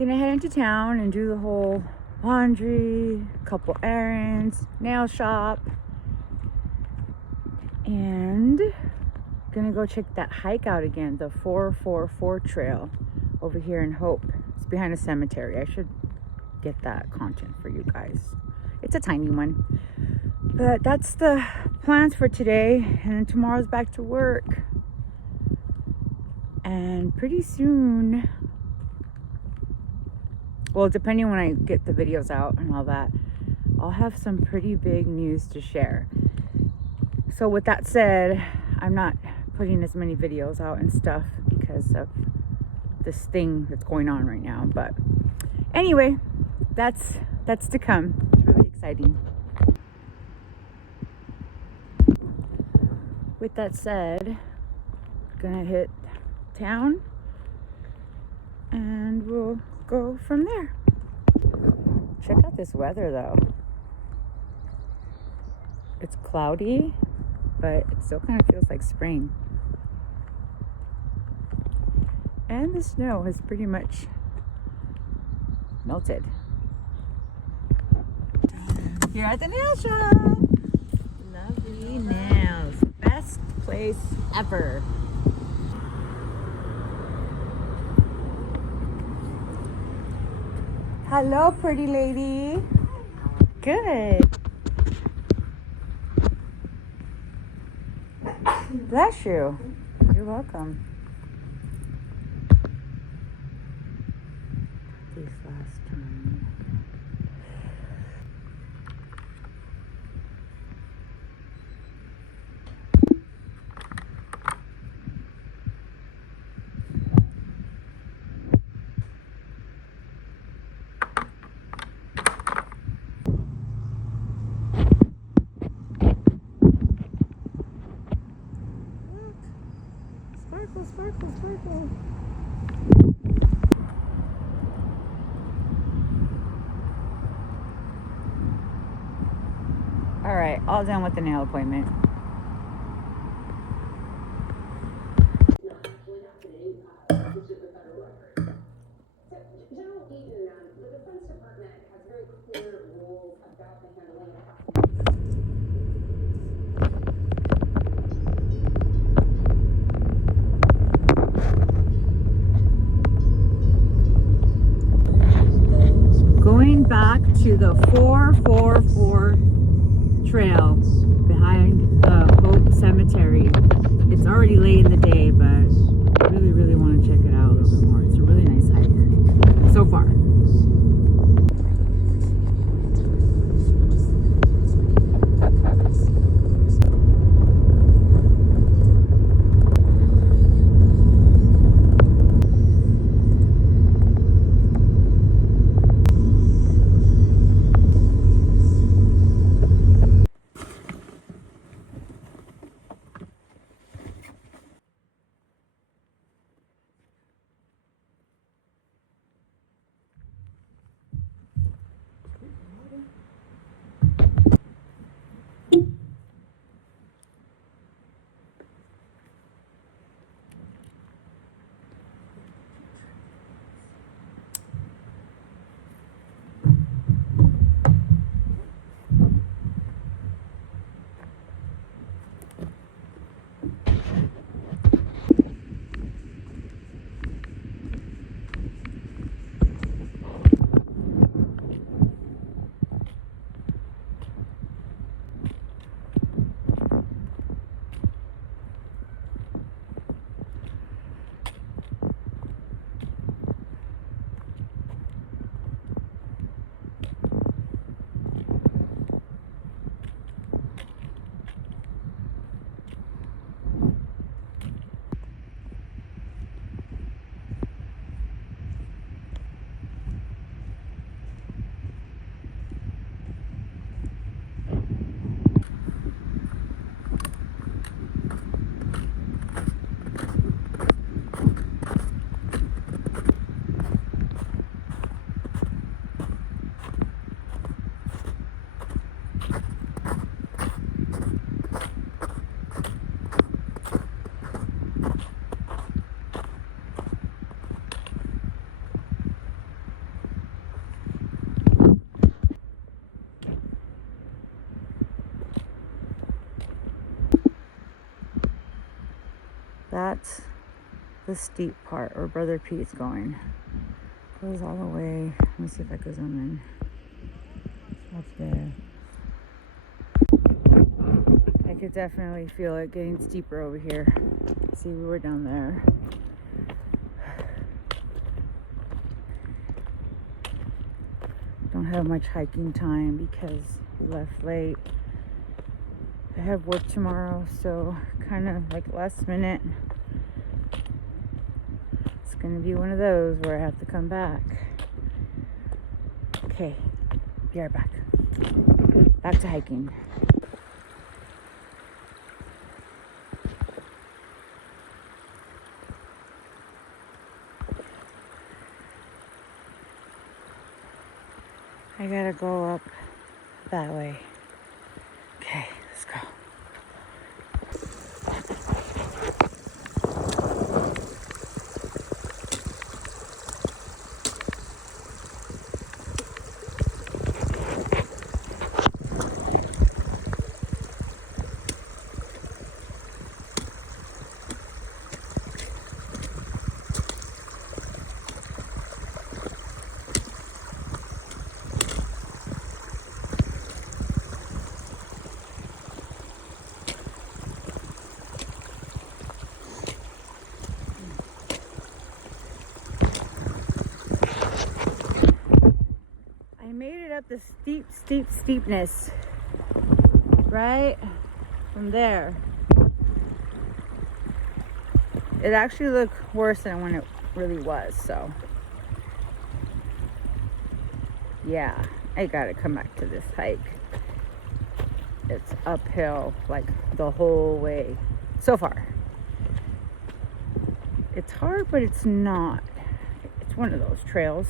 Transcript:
gonna head into town and do the whole laundry, couple errands, nail shop, and gonna go check that hike out again, the 444 trail over here in Hope. It's behind a cemetery. I should get that content for you guys. It's a tiny one, but that's the plans for today, and then tomorrow's back to work. And pretty soon, well, depending when I get the videos out and all that, I'll have some pretty big news to share. So with that said, I'm not putting as many videos out and stuff because of this thing that's going on right now. But anyway, that's to come. It's really exciting. With that said, gonna hit town and we'll go from there. Check out this weather though. It's cloudy, but it still kind of feels like spring. And the snow has pretty much melted. Here at the nail shop. Lovely nails. Best place ever. Hello, pretty lady. Good. Bless you. You're welcome. This last time. Sparkle, sparkle, sparkle. All right, all done with the nail appointment. Going back to the 444 trail behind the Hope Cemetery. It's already late in the day, but I really want to check it out a little bit more. It's a really nice hike so far. that's the steep part where Brother Pete's going. Goes all the way. Let me see if I can zoom in. That's there. I could definitely feel it getting steeper over here. See, we were down there. Don't have much hiking time because we left late. I have work tomorrow, so kind of like last minute. It's gonna be one of those where I have to come back. Okay, be right back. Back to hiking. I gotta go up that way. Okay, let's go. The steepness right from there. It actually looked worse than when it really was, so yeah, I gotta come back to this hike. It's uphill like the whole way so far. It's hard, but it's not. It's one of those trails.